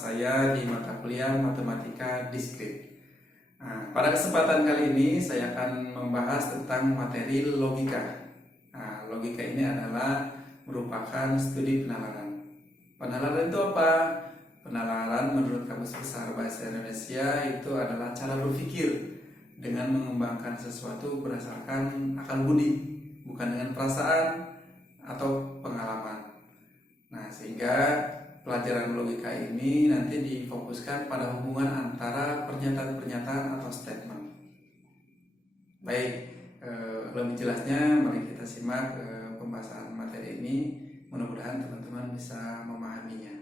saya di mata kuliah Matematika Diskrit. Nah, pada kesempatan kali ini saya akan membahas tentang materi logika. Logika ini adalah merupakan studi penalaran. Penalaran itu apa? Penalaran menurut Kamus Besar Bahasa Indonesia itu adalah cara berpikir dengan mengembangkan sesuatu berdasarkan akal budi, bukan dengan perasaan atau pengalaman. Nah, sehingga pelajaran logika ini nanti difokuskan pada hubungan antara pernyataan-pernyataan atau statement. Baik, lebih jelasnya mari kita simak pembahasan materi ini. Mudah-mudahan teman-teman bisa memahaminya.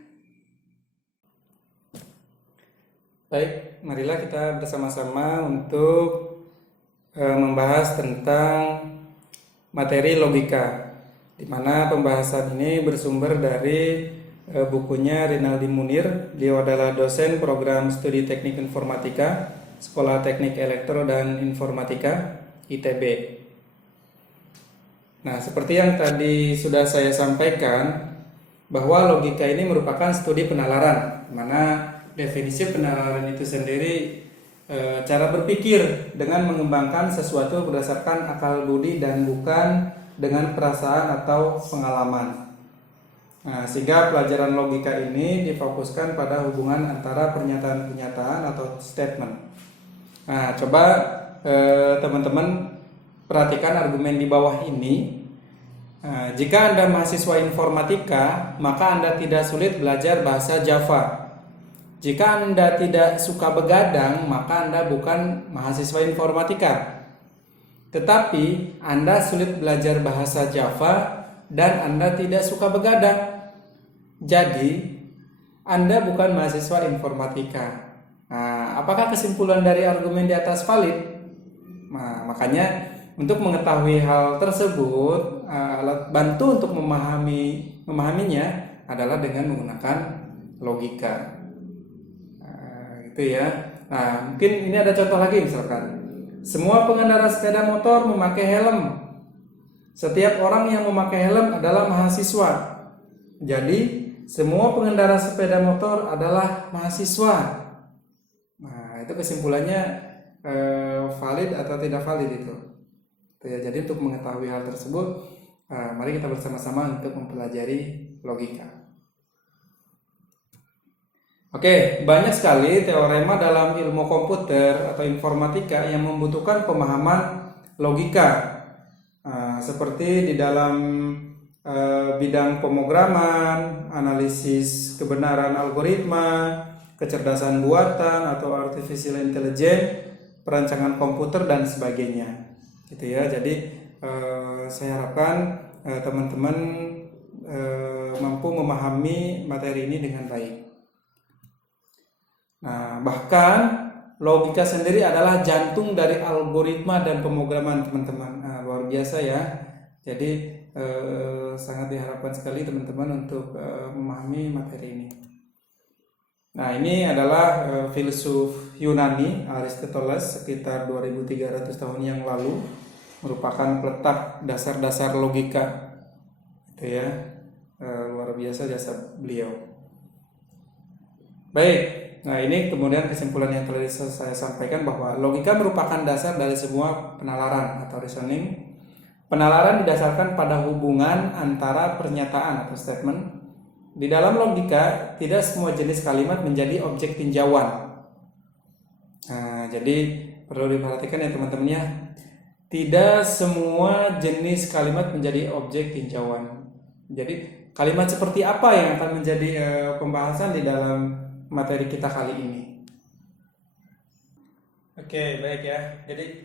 Baik, marilah kita bersama-sama untuk membahas tentang materi logika, di mana pembahasan ini bersumber dari bukunya Rinaldi Munir. Beliau adalah dosen program studi teknik informatika, Sekolah Teknik Elektro dan Informatika, ITB. Nah, seperti yang tadi sudah saya sampaikan, bahwa logika ini merupakan studi penalaran, di mana definisi penalaran itu sendiri cara berpikir dengan mengembangkan sesuatu berdasarkan akal budi dan bukan dengan perasaan atau pengalaman. Nah, sehingga pelajaran logika ini difokuskan pada hubungan antara pernyataan-pernyataan atau statement. Nah, coba teman-teman perhatikan argumen di bawah ini. Nah, jika Anda mahasiswa informatika, maka Anda tidak sulit belajar bahasa Java. Jika Anda tidak suka begadang, maka Anda bukan mahasiswa informatika. Tetapi Anda sulit belajar bahasa Java dan Anda tidak suka begadang. Jadi, Anda bukan mahasiswa informatika. Nah, apakah kesimpulan dari argumen di atas valid? Nah, makanya untuk mengetahui hal tersebut, alat bantu untuk memahaminya adalah dengan menggunakan logika. Gitu ya. Nah, mungkin ini ada contoh lagi, misalkan semua pengendara sepeda motor memakai helm. Setiap orang yang memakai helm adalah mahasiswa. Jadi semua pengendara sepeda motor adalah mahasiswa. Nah, itu kesimpulannya valid atau tidak valid itu. Ya, jadi untuk mengetahui hal tersebut, mari kita bersama-sama untuk mempelajari logika. Oke, banyak sekali teorema dalam ilmu komputer atau informatika yang membutuhkan pemahaman logika, seperti di dalam bidang pemrograman, analisis kebenaran algoritma, kecerdasan buatan atau artificial intelligence, perancangan komputer dan sebagainya. Gitu ya. Jadi saya harapkan teman-teman mampu memahami materi ini dengan baik. Nah, bahkan logika sendiri adalah jantung dari algoritma dan pemrograman, teman-teman. Nah, luar biasa ya. Jadi sangat diharapkan sekali teman-teman untuk memahami materi ini. Nah, ini adalah filsuf Yunani Aristoteles sekitar 2300 tahun yang lalu, merupakan peletak dasar-dasar logika. Itu ya. Luar biasa jasa beliau. Baik. Nah, ini kemudian kesimpulan yang telah saya sampaikan, bahwa logika merupakan dasar dari semua penalaran atau reasoning. Penalaran didasarkan pada hubungan antara pernyataan atau statement. Di dalam logika, tidak semua jenis kalimat menjadi objek tinjauan. Nah, jadi perlu diperhatikan ya teman-teman ya. Tidak semua jenis kalimat menjadi objek tinjauan. Jadi kalimat seperti apa yang akan menjadi pembahasan di dalam materi kita kali ini. Oke, baik ya. Jadi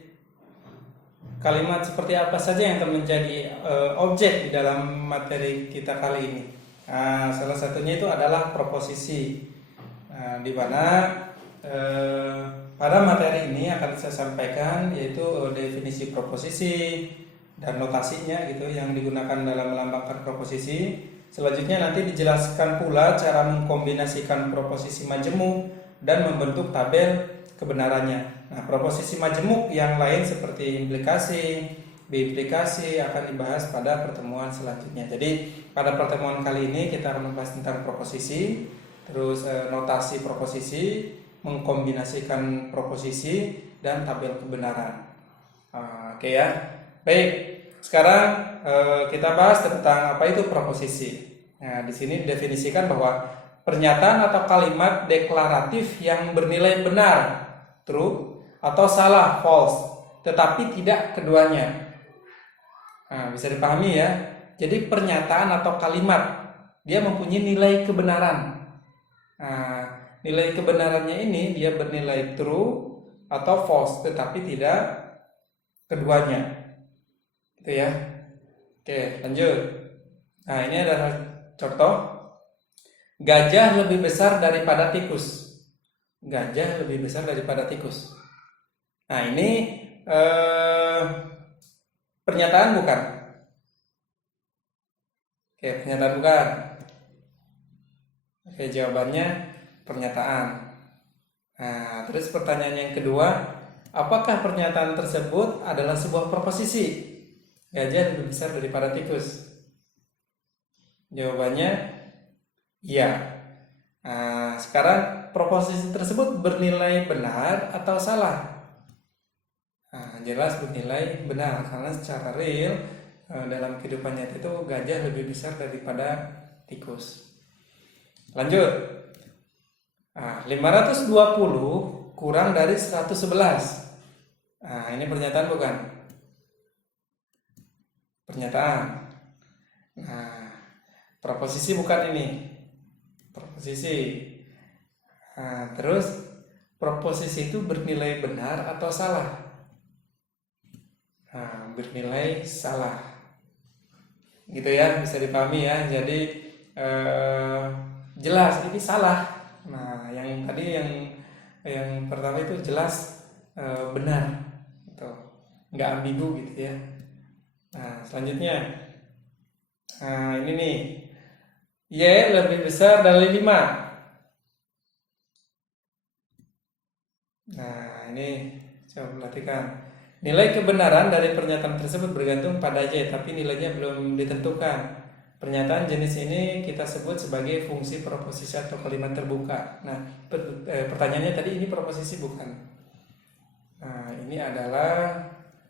kalimat seperti apa saja yang akan menjadi objek di dalam materi kita kali ini? Nah, salah satunya itu adalah proposisi. Nah, di mana pada materi ini akan saya sampaikan yaitu definisi proposisi dan notasinya gitu yang digunakan dalam melambangkan proposisi. Selanjutnya nanti dijelaskan pula cara mengkombinasikan proposisi majemuk dan membentuk tabel kebenarannya. Nah, proposisi majemuk yang lain seperti implikasi, biimplikasi akan dibahas pada pertemuan selanjutnya. Jadi pada pertemuan kali ini kita akan membahas tentang proposisi. terus notasi proposisi, mengkombinasikan proposisi, dan tabel kebenaran. Oke ya. Baik, sekarang kita bahas tentang apa itu proposisi. Nah, di sini definisikan bahwa pernyataan atau kalimat deklaratif yang bernilai benar, true, atau salah, false, tetapi tidak keduanya. Nah, bisa dipahami ya. Jadi pernyataan atau kalimat dia mempunyai nilai kebenaran. Nah, nilai kebenarannya ini dia bernilai true atau false, tetapi tidak keduanya. Gitu ya. Oke, lanjut. Nah, ini adalah contoh. Gajah lebih besar daripada tikus. Gajah lebih besar daripada tikus. Nah, ini pernyataan bukan? Oke, pernyataan bukan. Oke, jawabannya pernyataan. Nah, terus pertanyaan yang kedua, apakah pernyataan tersebut adalah sebuah proposisi? Gajah lebih besar daripada tikus. Jawabannya iya. Nah, sekarang proposisi tersebut bernilai benar atau salah? Nah, jelas bernilai benar karena secara real dalam kehidupan nyata itu gajah lebih besar daripada tikus. Lanjut. Nah, 520 kurang dari 111. Nah, ini pernyataan bukan? Pernyataan. Nah, proposisi bukan ini. Proposisi. Nah, terus proposisi itu bernilai benar atau salah? Nah, bernilai salah. Gitu ya, bisa dipahami ya. Jadi jelas ini salah. Nah, yang tadi yang pertama itu jelas benar. Gitu. Nggak ambigu gitu ya. Nah, selanjutnya. Nah, ini nih. Y lebih besar dari 5. Nah, ini coba perhatikan. Nilai kebenaran dari pernyataan tersebut bergantung pada Y, tapi nilainya belum ditentukan. Pernyataan jenis ini kita sebut sebagai fungsi proposisi atau kalimat terbuka. Nah, pertanyaannya tadi ini proposisi bukan? Nah, ini adalah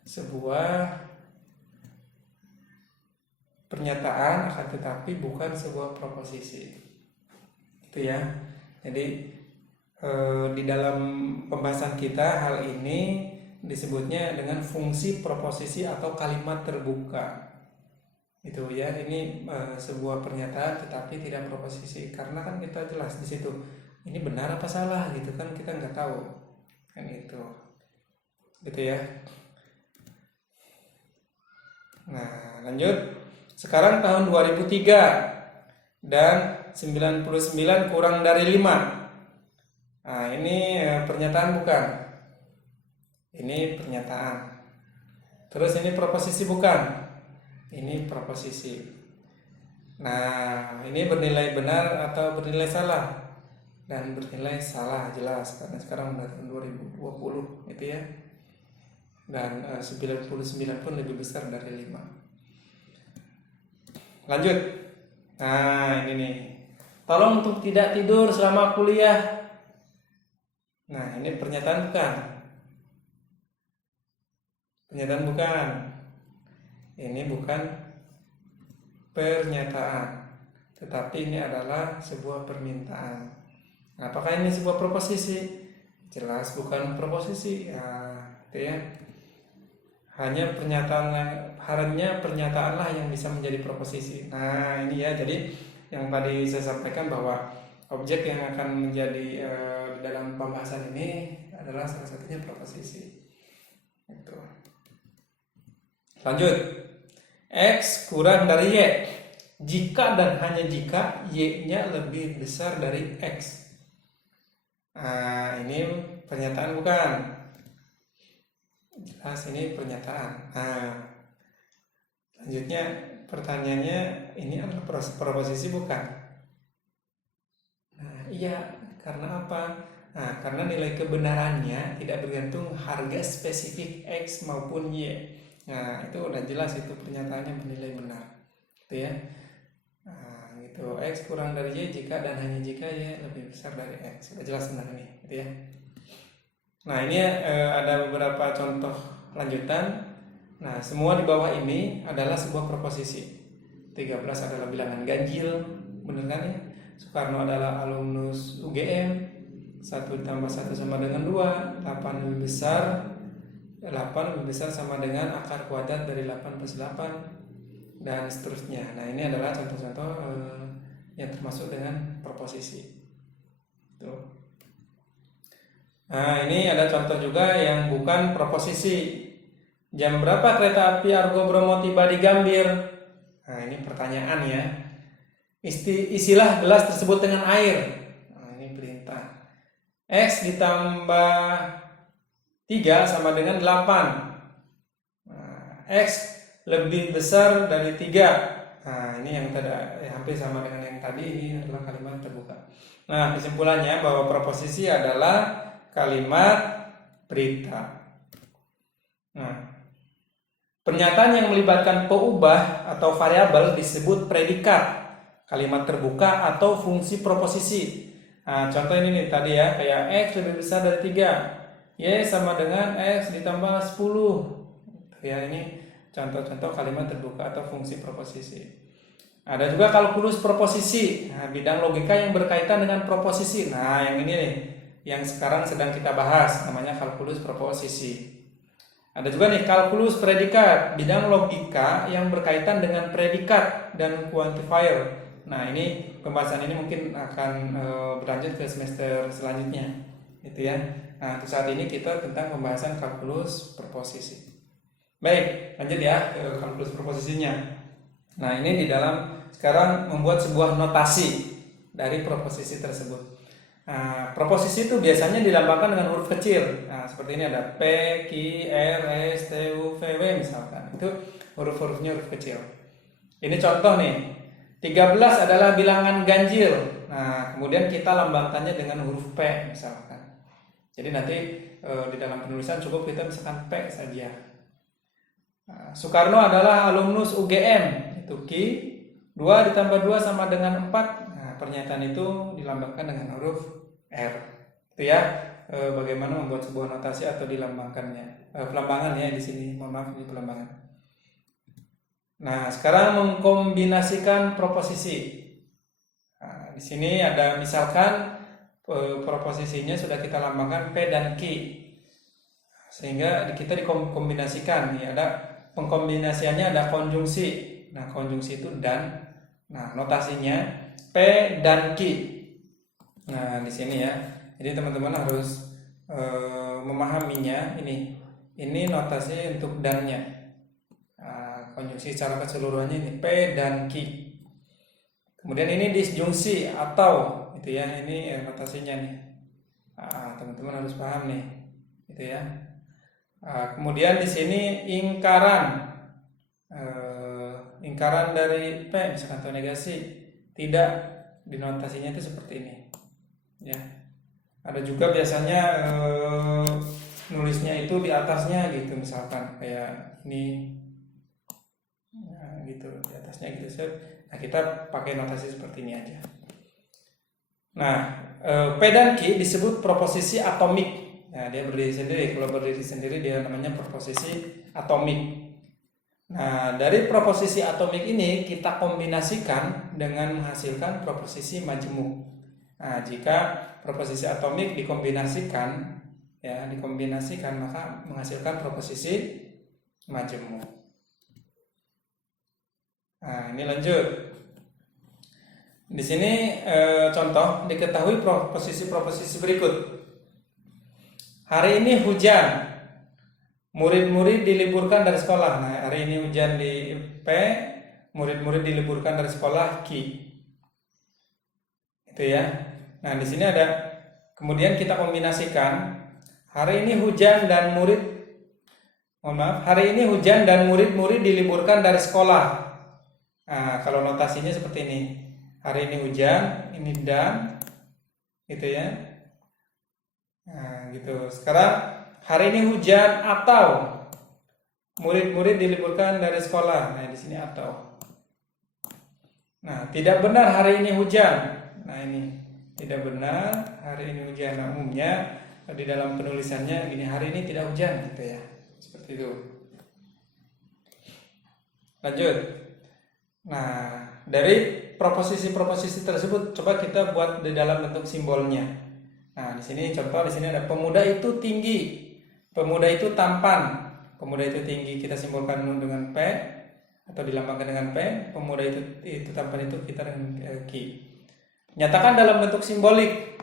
sebuah pernyataan akan tetapi bukan sebuah proposisi. Itu ya. Jadi di dalam pembahasan kita hal ini disebutnya dengan fungsi proposisi atau kalimat terbuka. Itu ya, ini sebuah pernyataan tetapi tidak proposisi karena kan kita jelas di situ ini benar apa salah gitu kan kita nggak tahu kan itu gitu ya. Nah, lanjut. Sekarang tahun 2003 dan 99 kurang dari 5. Nah, ini pernyataan bukan? Ini pernyataan. Terus ini proposisi bukan? Ini proposisi. Nah, ini bernilai benar atau bernilai salah? Dan bernilai salah jelas karena sekarang udah tahun 2020 gitu ya. Dan 99 pun lebih besar dari 5. Lanjut. Nah, ini nih. Tolong untuk tidak tidur selama kuliah. Nah, ini pernyataan bukan? Pernyataan bukan? Ini bukan pernyataan, tetapi ini adalah sebuah permintaan. Nah, apakah ini sebuah proposisi? Jelas bukan proposisi. Nah, itu ya. Hanya pernyataanlah yang bisa menjadi proposisi. Nah, ini ya. Jadi yang tadi saya sampaikan bahwa objek yang akan menjadi dalam pembahasan ini adalah salah satunya proposisi. Itu. Lanjut. X kurang dari Y. Jika dan hanya jika Y-nya lebih besar dari X. Nah, ini pernyataan bukan? Jelas ini pernyataan. Nah, selanjutnya pertanyaannya ini adalah proposisi bukan? Nah, iya, karena apa? Nah, karena nilai kebenarannya tidak bergantung harga spesifik X maupun Y. Nah, itu udah jelas itu pernyataannya bernilai benar. Gitu ya. Nah, gitu Itu X kurang dari Y jika dan hanya jika Y lebih besar dari X. Sudah jelas benar ini, gitu ya. Nah, ini ada beberapa contoh lanjutan. Nah, semua di bawah ini adalah sebuah proposisi. 13 adalah bilangan ganjil, benar kan ya? Soekarno adalah alumnus UGM. 1 tambah 1 sama dengan 2. 8 lebih besar. 8 lebih besar sama dengan akar kuadrat dari 8 plus 8. Dan seterusnya. Nah, ini adalah contoh-contoh yang termasuk dengan proposisi. Tuh. Nah, ini ada contoh juga yang bukan proposisi. Jam berapa kereta api Argo Bromo tiba di Gambir? Nah, ini pertanyaan ya. Isilah gelas tersebut dengan air. Nah, ini perintah. X ditambah 3 sama dengan 8. Nah, X lebih besar dari 3. Nah, ini yang hampir sama dengan yang tadi. Ini adalah kalimat terbuka. Nah, kesimpulannya bahwa proposisi adalah kalimat berita. Nah, pernyataan yang melibatkan peubah atau variabel disebut predikat, kalimat terbuka atau fungsi proposisi. Nah, contoh ini nih tadi ya, kayak X lebih besar dari 3. Y sama dengan X ditambah 10. Ya, ini contoh-contoh kalimat terbuka atau fungsi proposisi. Ada juga kalkulus proposisi. Nah, bidang logika yang berkaitan dengan proposisi. Nah, yang ini nih, yang sekarang sedang kita bahas, namanya kalkulus proposisi. Ada juga nih kalkulus predikat, bidang logika yang berkaitan dengan predikat dan quantifier. Nah, ini pembahasan ini mungkin akan berlanjut ke semester selanjutnya, gitu ya. Nah, untuk saat ini kita tentang pembahasan kalkulus proposisi. Baik, lanjut ya ke kalkulus proposisinya. Nah, ini di dalam sekarang membuat sebuah notasi dari proposisi tersebut. Nah, proposisi itu biasanya dilambangkan dengan huruf kecil. Nah, seperti ini ada P, Q, R, S, T, U, V, W misalkan. Itu huruf-hurufnya huruf kecil. Ini contoh nih. 13 adalah bilangan ganjil. Nah, kemudian kita lambangkannya dengan huruf P misalkan. Jadi nanti di dalam penulisan cukup kita misalkan P saja. Nah, Soekarno adalah alumnus UGM, itu Q. 2 ditambah 2 sama dengan 4. Nah, pernyataan itu dilambangkan dengan huruf R. Itu ya, bagaimana membuat sebuah notasi atau dilambangkannya. Pelambangan ya di sini, mohon maaf ini pelambangan. Nah, sekarang mengkombinasikan proposisi. Nah, di sini ada misalkan proposisinya sudah kita lambangkan P dan Q. Sehingga kita dikombinasikan, ya ada pengkombinasiannya ada konjungsi. Nah, konjungsi itu dan. Nah, notasinya P dan Q. Nah, di sini ya. Jadi teman-teman harus memahaminya ini. Ini notasi untuk dan-nya. Nah, konjungsi secara keseluruhannya ini P dan Q. Kemudian ini disjungsi atau gitu ya. Ini notasinya nih. Nah, teman-teman harus paham nih. Gitu ya. Kemudian di sini ingkaran dari P misalkan atau negasi tidak, dinotasinya itu seperti ini ya. Ada juga biasanya nulisnya itu di atasnya gitu misalkan kayak ini nah, gitu di atasnya gitu. Nah, kita pakai notasi seperti ini aja. Nah, P dan Q disebut proposisi atomik. Nah, dia berdiri sendiri. Kalau berdiri sendiri dia namanya proposisi atomik. Nah, dari proposisi atomik ini kita kombinasikan dengan menghasilkan proposisi majemuk. Nah, jika proposisi atomik dikombinasikan maka menghasilkan proposisi majemuk. Nah, ini lanjut. Di sini contoh diketahui proposisi berikut. Hari ini hujan, murid-murid diliburkan dari sekolah. Nah, hari ini hujan di P, murid-murid diliburkan dari sekolah Q. Itu ya. Nah, di sini ada, kemudian kita kombinasikan. Hari ini hujan dan murid-murid diliburkan dari sekolah. Nah, kalau notasinya seperti ini. Hari ini hujan, ini dan, gitu ya. Nah, gitu. Sekarang hari ini hujan atau murid-murid diliburkan dari sekolah. Nah, di sini atau. Nah, tidak benar hari ini hujan. Nah, ini tidak benar hari ini hujan. Nah, umumnya di dalam penulisannya gini, hari ini tidak hujan gitu ya. Seperti itu. Lanjut. Nah, dari proposisi-proposisi tersebut coba kita buat di dalam bentuk simbolnya. Nah, di sini contoh, di sini ada pemuda itu tinggi, pemuda itu tampan. Pemuda itu tinggi kita simbolkan dengan P atau dilambangkan dengan P. Pemuda itu tampan itu kita dengan Q. Nyatakan dalam bentuk simbolik.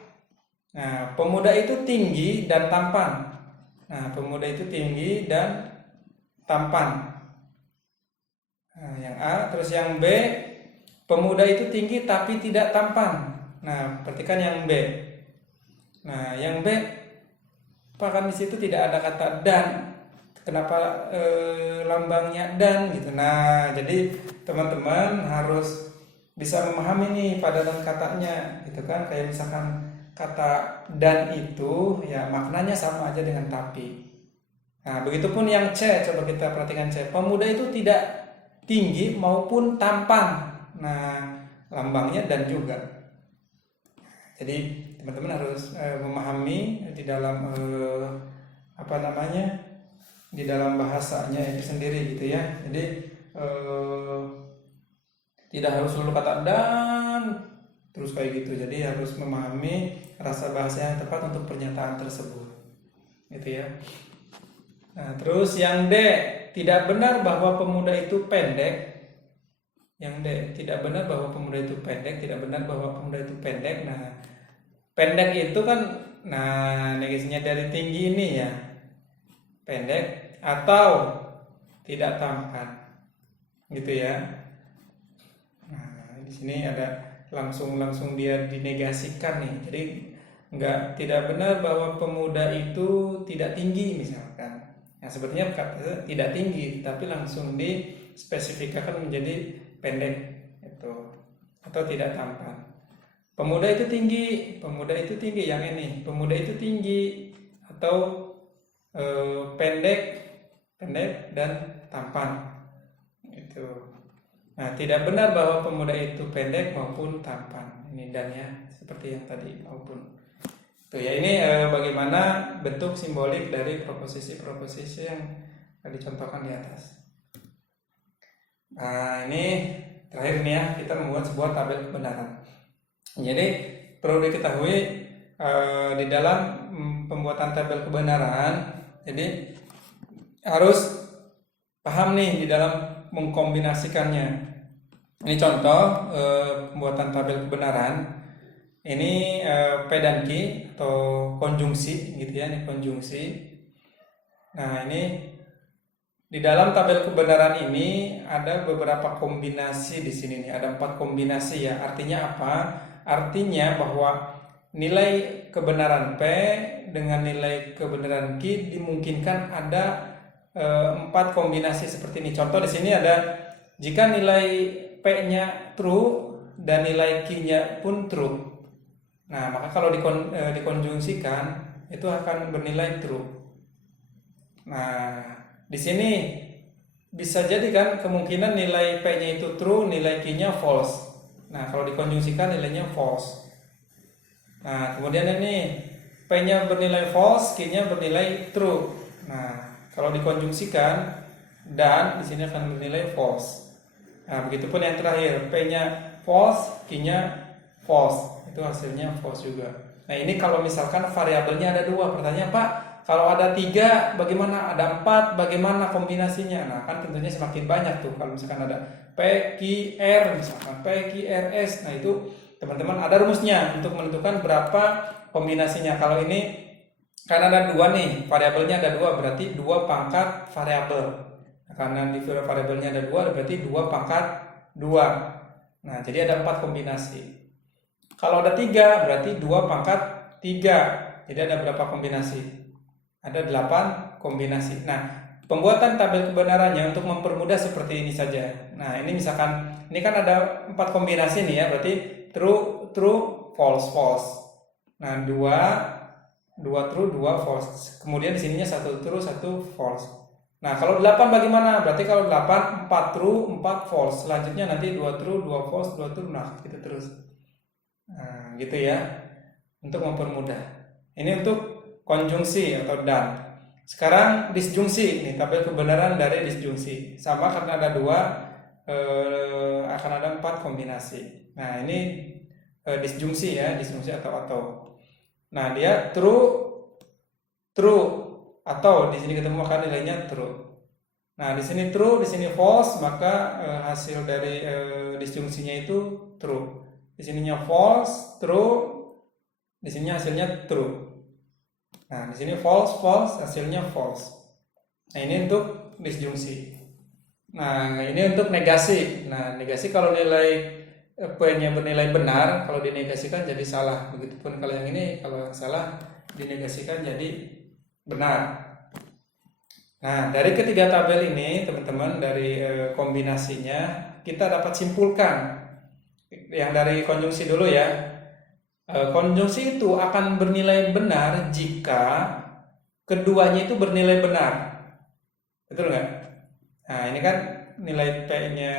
Nah, pemuda itu tinggi dan tampan. Nah, pemuda itu tinggi dan tampan. Nah, yang A, terus yang B, pemuda itu tinggi tapi tidak tampan. Nah, perhatikan yang B. Nah, yang B, apakah di situ tidak ada kata dan? Kenapa lambangnya dan gitu? Nah, jadi teman-teman harus bisa memahami nih padanan katanya, gitu kan? Kayak misalkan kata dan itu, ya maknanya sama aja dengan tapi. Nah, begitupun yang C, coba kita perhatikan C. Pemuda itu tidak tinggi maupun tampan. Nah, lambangnya dan juga. Jadi teman-teman harus memahami di dalam di dalam bahasanya itu sendiri gitu ya. Jadi tidak harus selalu kata dan terus kayak gitu. Jadi harus memahami rasa bahasa yang tepat untuk pernyataan tersebut, gitu ya. Nah, terus yang D, tidak benar bahwa pemuda itu pendek. Yang D, tidak benar bahwa pemuda itu pendek, tidak benar bahwa pemuda itu pendek. Nah, pendek itu kan, nah negasinya dari tinggi ini ya, pendek atau tidak tampan, gitu ya. Nah, di sini ada langsung dia dinegasikan nih. Jadi tidak benar bahwa pemuda itu tidak tinggi misalkan. Nah, sebetulnya kata tidak tinggi, tapi langsung dispesifikasikan menjadi pendek itu atau tidak tampan. Pemuda itu tinggi yang ini. Pemuda itu tinggi atau pendek dan tampan. Itu. Nah, tidak benar bahwa pemuda itu pendek maupun tampan. Ini dan ya, seperti yang tadi maupun. Tuh ya, ini bagaimana bentuk simbolik dari proposisi-proposisi yang dicontohkan di atas. Nah, ini terakhir nih ya, kita membuat sebuah tabel kebenaran. Jadi perlu diketahui di dalam pembuatan tabel kebenaran, jadi harus paham nih di dalam mengkombinasikannya. Ini contoh pembuatan tabel kebenaran. Ini P dan Q atau konjungsi gitu ya, ini konjungsi. Nah, ini di dalam tabel kebenaran ini ada beberapa kombinasi di sini nih, ada 4 kombinasi ya. Artinya apa? Artinya bahwa nilai kebenaran P dengan nilai kebenaran Q dimungkinkan ada 4 kombinasi seperti ini. Contoh di sini ada jika nilai P-nya true dan nilai Q-nya pun true. Nah, maka kalau dikonjungsikan itu akan bernilai true. Nah, di sini bisa jadi kan kemungkinan nilai P-nya itu true, nilai Q-nya false. Nah, kalau dikonjungsikan nilainya false. Nah, kemudian ini P-nya bernilai false, Q-nya bernilai true. Nah, kalau dikonjungsikan dan di sini akan bernilai false. Nah, begitupun yang terakhir, P-nya false, Q-nya false. Itu hasilnya false juga. Nah, ini kalau misalkan variabelnya ada 2. Pertanyaan, Pak, kalau ada 3 bagaimana? Ada 4 bagaimana kombinasinya? Nah, kan tentunya semakin banyak tuh. Kalau misalkan ada P, Q, R, misalkan P, Q, R, S. Nah, itu teman-teman ada rumusnya untuk menentukan berapa kombinasinya. Kalau ini karena ada 2 nih, variabelnya ada 2, berarti 2 pangkat variabel. Nah, karena di variabelnya ada 2, berarti 2 pangkat 2. Nah, jadi ada 4 kombinasi. Kalau ada 3, berarti 2 pangkat 3. Jadi ada berapa kombinasi? Ada 8 kombinasi. Nah, pembuatan tabel kebenarannya untuk mempermudah seperti ini saja. Nah, ini misalkan, ini kan ada 4 kombinasi nih ya, berarti true, true, false, false. Nah, 2 true, 2 false. Kemudian di sininya 1 true, 1 false. Nah, kalau 8 bagaimana? Berarti kalau 8 4 true, 4 false. Selanjutnya nanti 2 true, 2 false, 2 true. Nah, gitu terus. Nah, gitu ya. Untuk mempermudah. Ini untuk konjungsi atau dan. Sekarang disjungsi. Nih, tabel kebenaran dari disjungsi. Sama karena ada 2 akan ada 4 kombinasi. Nah, ini disjungsi ya, disjungsi atau. Nah, dia true atau di sini ketemu maka nilainya true. Nah, di sini true, di sini false, maka hasil dari disjungsinya itu true. Di sininya false, true, di sini hasilnya true. Nah, di sini false, hasilnya false. Nah, ini untuk disjungsi. Nah, ini untuk negasi. Nah, negasi kalau nilai P-nya bernilai benar, kalau dinegasikan jadi salah. Begitupun kalau yang ini, kalau yang salah dinegasikan jadi benar. Nah, dari ketiga tabel ini, teman-teman, dari kombinasinya, kita dapat simpulkan. Yang dari konjungsi dulu ya. Konjungsi itu akan bernilai benar jika keduanya itu bernilai benar. Betul nggak? Nah, ini kan nilai P-nya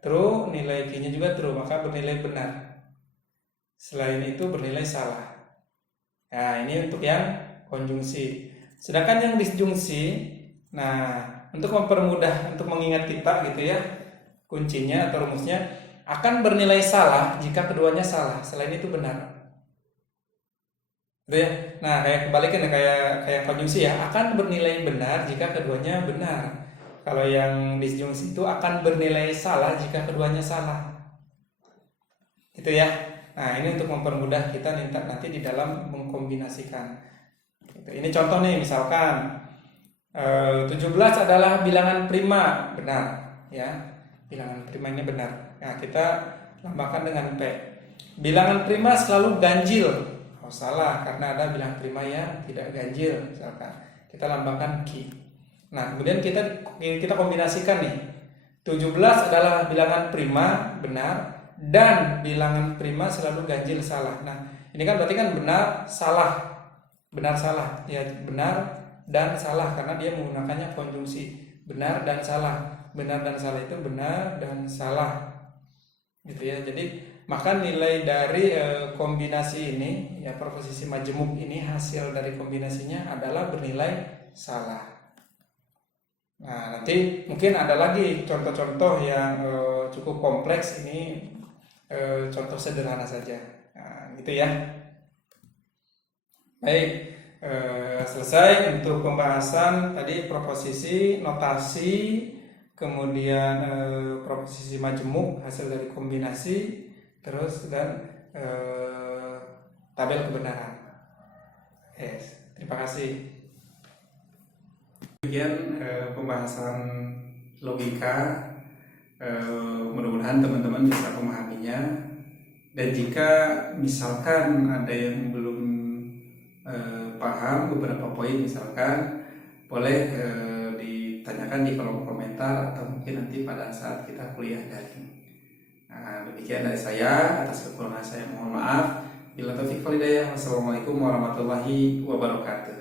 true, nilai Q-nya juga true, maka bernilai benar. Selain itu bernilai salah. Nah, ini untuk yang konjungsi. Sedangkan yang disjungsi, nah, untuk mempermudah, untuk mengingat kita gitu ya, kuncinya atau rumusnya akan bernilai salah jika keduanya salah, selain itu benar. Gitu ya. Nah, kayak kebalikan kayak konjungsi ya, akan bernilai benar jika keduanya benar. Kalau yang disjungsi itu akan bernilai salah jika keduanya salah. Gitu ya. Nah, ini untuk mempermudah kita nanti di dalam mengkombinasikan. Gitu. Ini contoh nih, misalkan 17 adalah bilangan prima, benar ya. Bilangan prima ini benar. Nah, kita lambangkan dengan P. Bilangan prima selalu ganjil. Oh, salah, karena ada bilangan prima yang tidak ganjil, misalkan. Kita lambangkan Q. Nah, kemudian kita kombinasikan nih. 17 adalah bilangan prima, benar, dan bilangan prima selalu ganjil, salah. Nah, ini kan berarti kan benar, salah. Benar, salah. Ya, benar dan salah karena dia menggunakannya konjungsi. Benar dan salah. Benar dan salah itu benar dan salah. Gitu ya. Jadi maka nilai dari kombinasi ini ya, proposisi majemuk ini, hasil dari kombinasinya adalah bernilai salah. Nah, nanti mungkin ada lagi contoh-contoh yang cukup kompleks. Ini contoh sederhana saja. Nah, gitu ya. Baik. Selesai untuk pembahasan tadi proposisi, notasi, kemudian proposisi majemuk, hasil dari kombinasi, terus dan tabel kebenaran. Yes, terima kasih. Kemudian pembahasan logika, mudah-mudahan teman-teman bisa memahaminya. Dan jika misalkan ada yang belum paham beberapa poin, misalkan boleh ditanyakan di kolom komentar atau mungkin nanti pada saat kita kuliah daring. Nah, demikian dari saya. Atas kekurangan saya mohon maaf. Bila taufiq wal hidayah. Wassalamualaikum warahmatullahi wabarakatuh.